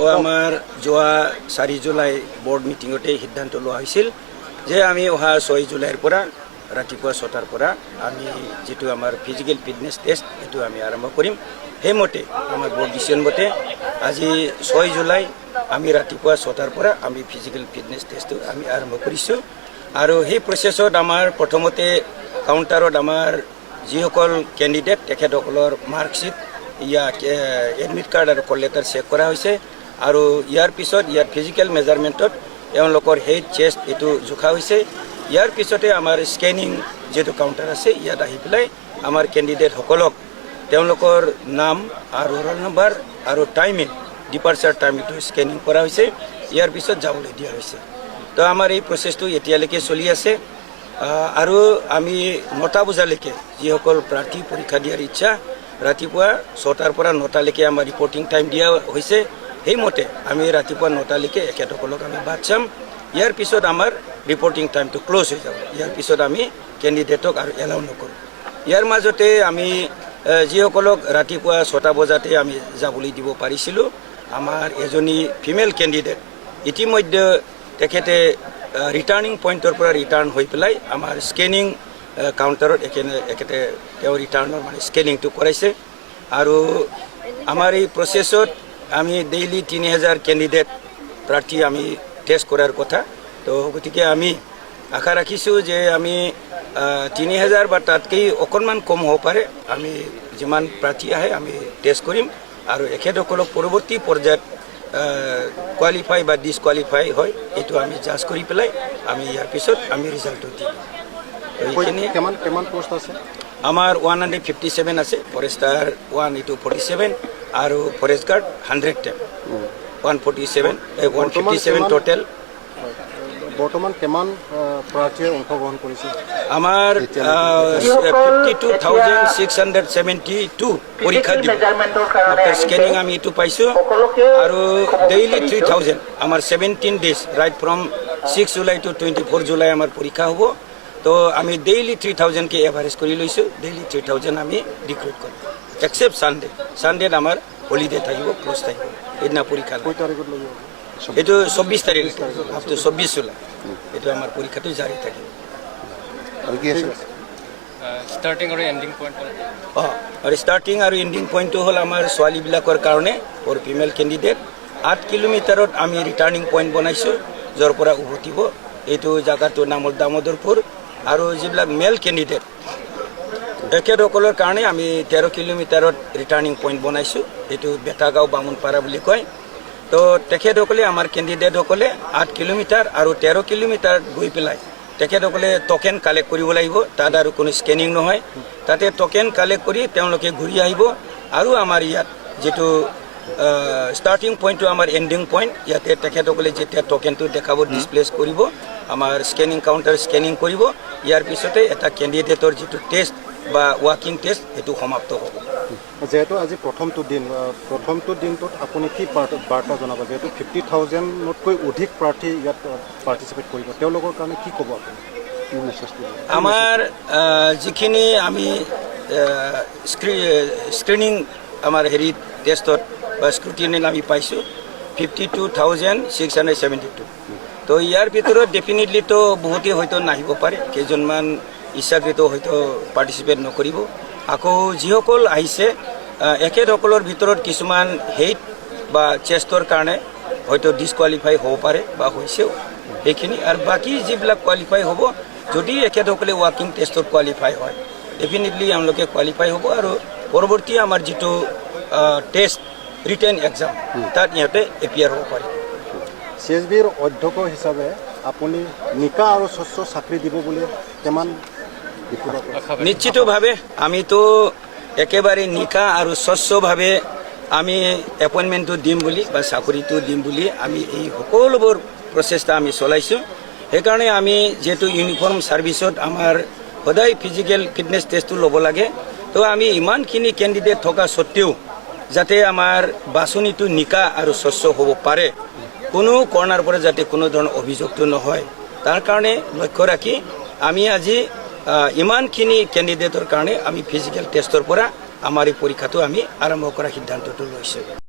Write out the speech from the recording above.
তো আমাৰ যোৱা 4 জুলাই বোৰ্ড মিটিঙতে সিদ্ধান্ত লোৱা হৈছিল যে আমি অহা 6 জুলাইৰ পৰা ৰাতিপুৱা 6টাৰ পৰা আমি যেটো আমাৰ ফিজিক্যাল ফিটনেস টেষ্ট এটো আমি আৰম্ভ কৰিম। হেমতে আমাৰ বোৰ্ড ডিসিশন মতে আজি 6 জুলাই আমি ৰাতিপুৱা 6টাৰ পৰা আমি ফিজিক্যাল ফিটনেস টেষ্টটো আমি আৰম্ভ কৰিছো। আৰু সেই প্ৰসেছত আমাৰ প্ৰথমতে কাউন্টাৰত আমাৰ যিসকল ক্যান্ডিডেট তেখেতসকলৰ মাৰ্কশিট এডমিট কাৰ্ড আৰু কল লেটাৰ চেক কৰা হৈছে। আৰু ইয়াৰ পিছত ইয়াৰ ফিজিক্যাল মেজাৰমেন্টত এওঁলোকৰ হেড চেষ্ট এটো জোখা হৈছে। ইয়াৰ পিছতে আমাৰ স্ক্যানিং যেটো কাউন্টাৰ আছে ইয়াত আহি পেলাই আমাৰ ক্যান্ডিডেট সকলক তেওঁলোকৰ নাম আৰু ৰোল নম্বৰ আৰু টাইমিং ডিপাৰ্চাৰ টাইম এটো স্ক্যানিং কৰা হৈছে। ইয়াৰ পিছত যাবলৈ দিয়া হৈছে। তো আমাৰ এই প্ৰচেছটো এতিয়ালৈকে চলি আছে। আৰু আমি 9টা বজালৈকে যিসকল প্ৰাৰ্থী পৰীক্ষা দিয়াৰ ইচ্ছা ৰাতিপুৱা 6টাৰ পৰা 9টালৈকে আমাৰ ৰিপৰ্টিং টাইম দিয়া হৈছে। হেমতে আমি ৰাতিপুৱা 9টালৈকে একেসকলক আমি বাদ চাম। ইয়াৰ পিছত আমাৰ ৰিপৰ্টিং টাইমটো ক্লোজ হৈ যাব। ইয়াৰ পিছত আমি ক্যান্ডিডেটক আৰু এলাউ নকৰোঁ। ইয়াৰ মাজতে আমি যিসকলক ৰাতিপুৱা 6টা বজাতে আমি যাবলৈ দিব পাৰিছিলোঁ আমাৰ এজনী ফিমেল ক্যান্ডিডেট ইতিমধ্যে তেখেতে ৰিটাৰ্নিং পইণ্টৰ পৰা ৰিটাৰ্ণ হৈ পেলাই আমাৰ স্ক্যানিং কাউন্টাৰত একেতে তেওঁ ৰিটাৰ্ণৰ মানে স্ক্যানিংটো কৰাইছে। আৰু আমাৰ এই প্ৰসেছত আমি ডেইলি 3000 ক্যান্ডিডেট প্ৰাৰ্থী আমি টেষ্ট কৰাৰ কথা। তো গতিকে আমি আশা ৰাখিছোঁ যে আমি 3000 বা তাতকৈ অকণমান কম হ'ব পাৰে। আমি যিমান প্ৰাৰ্থী আহে আমি টেষ্ট কৰিম আৰু এখেতসকলক পৰৱৰ্তী পৰ্যায়ত কোৱালিফাই বা ডিসকোৱালিফাই হয় এইটো আমি জাজ কৰি পেলাই আমি ইয়াৰ পিছত আমি ৰিজাল্টটো দিম। এইখিনি কিমান পোষ্ট আছে আমাৰ 157 আছে। ফৰেষ্টাৰ 147 আৰু ফৰেষ্ট গাৰ্ড 110 157 টোটাল। বৰ্তমান কিমান প্ৰাৰ্থীয়ে অংশগ্ৰহণ কৰিছে? আমাৰ 52,672 পৰীক্ষা দিব। আফটাৰ স্ক্যানিং আমি এটো পাইছো। আৰু ডেইলি 3000 আমাৰ 17 days right from 6 July to 24 July আমাৰ পৰীক্ষা হ'ব। তো আমি ডেইলি 3000 কে এভাৰেজ কৰি লৈছো। ডেইলি 3000 আমি ৰিক্ৰুট কৰিম এক্সেপ্ট সানডেত আমাৰ হলিডে থাকিব, ক্লোজ থাকিব। এদিনা পৰীক্ষা এইটো 24 তাৰিখ আপ টু 24 জুলাই এইটো আমাৰ পৰীক্ষাটো জাৰি থাকিব। স্টাৰ্টিং আৰু এণ্ডিং পইণ্ট আৰু স্টাৰ্টিং আৰু এণ্ডিং পইণ্টটো হ'ল আমাৰ ছোৱালীবিলাকৰ কাৰণে ফৰ ফিমেল কেণ্ডিডেট 8 কিলোমিটাৰত আমি ৰিটাৰ্নিং পইণ্ট বনাইছোঁ য'ৰ পৰা উভতিব। এইটো জাগাটোৰ নাম হ'ল দামোদৰপুৰ। আৰু যিবিলাক মেল কেণ্ডিডেট এখেতসকলৰ কাৰণে আমি 13 কিলোমিটাৰত ৰিটাৰ্নিং পইণ্ট বনাইছোঁ। এইটো বেটাগাঁও বামুণপাৰা বুলি কয়। তো তেখেতসকলে আমাৰ কেণ্ডিডেটসকলে 8 কিলোমিটাৰ আৰু 13 কিলোমিটাৰ গৈ পেলাই তেখেতসকলে টকেন কালেক্ট কৰিব লাগিব। তাত আৰু কোনো স্কেনিং নহয়। তাতে টকেন কালেক্ট কৰি তেওঁলোকে ঘূৰি আহিব। আৰু আমাৰ ইয়াত যেটো স্টাৰ্টিং পইণ্টটো আমাৰ এণ্ডিং পইণ্ট ইয়াতে তেখেতসকলে যেতিয়া টকেনটো দেখাব ডিসপ্লেস কৰিব আমাৰ স্কেনিং কাউন্টাৰ স্কেনিং কৰিব। ইয়াৰ পিছতে এটা কেণ্ডিডেটৰ যেটো টেষ্ট বা ৱাকিং টেষ্ট এটো সমাপ্ত হ'ব। যেহেতু আজি প্ৰথমটো দিনটোত আপুনি কি বাৰ্তা জনাব? যেহেতু 50,000তকৈ অধিক প্ৰাৰ্থী ইয়াত পাৰ্টিচিপেট কৰিব, তেওঁলোকৰ কাৰণে কি ক'ব আপুনি? আমাৰ যিখিনি আমি স্ক্ৰিনিং আমাৰ হেৰি টেষ্টত বা স্ক্ৰুটিনিত আমি পাইছোঁ 52,672। তো ইয়াৰ ভিতৰত ডেফিনেটলি তো বহুতেই হয়তো নাহিব পাৰে, কেইজনমান ইচ্ছাকৃত হয়তো পাৰ্টিচিপেট নকৰিব। আকৌ যিসকল আহিছে এখেতসকলৰ ভিতৰত কিছুমান হেইট বা চেষ্টৰ কাৰণে হয়তো ডিসকোৱালিফাই হ'ব পাৰে বা হৈছেও সেইখিনি। আৰু বাকী যিবিলাক কোৱালিফাই হ'ব যদি এখেতসকলে ৱাকিং টেষ্টত কোৱালিফাই হয় ডেফিনেটলি এওঁলোকে কোৱালিফাই হ'ব। আৰু পৰৱৰ্তী আমাৰ যিটো টেষ্ট ৰিটেন এক্সাম তাত ইহঁতে এপিয়াৰ হ'ব পাৰে। CSBৰ অধ্যক্ষ হিচাপে আপুনি নিকা আৰু স্বচ্ছ চাকৰি দিব বুলি কিমান? নিশ্চিতভাৱে আমিতো একেবাৰে নিকা আৰু স্বচ্ছভাৱে আমি এপইণ্টমেণ্টটো দিম বুলি বা চাকৰিটো দিম বুলি আমি এই সকলোবোৰ প্ৰচেষ্টা আমি চলাইছোঁ। সেইকাৰণে আমি যেহেতু ইউনিফৰ্ম ছাৰ্ভিচত আমাৰ সদায় ফিজিকেল ফিটনেছ টেষ্টটো ল'ব লাগে। তো আমি ইমানখিনি কেণ্ডিডেট থকা সত্ত্বেও যাতে আমাৰ বাছনিটো নিকা আৰু স্বচ্ছ হ'ব পাৰে, কোনো কৰ্ণাৰ পৰা যাতে কোনো ধৰণৰ অভিযোগটো নহয়, তাৰ কাৰণে লক্ষ্য ৰাখি আমি আজি ইমানখিনি কেণ্ডিডেটৰ কাৰণে আমি ফিজিকেল টেষ্টৰ পৰা আমাৰ এই পৰীক্ষাটো আমি আৰম্ভ কৰাৰ সিদ্ধান্তটো লৈছোঁ।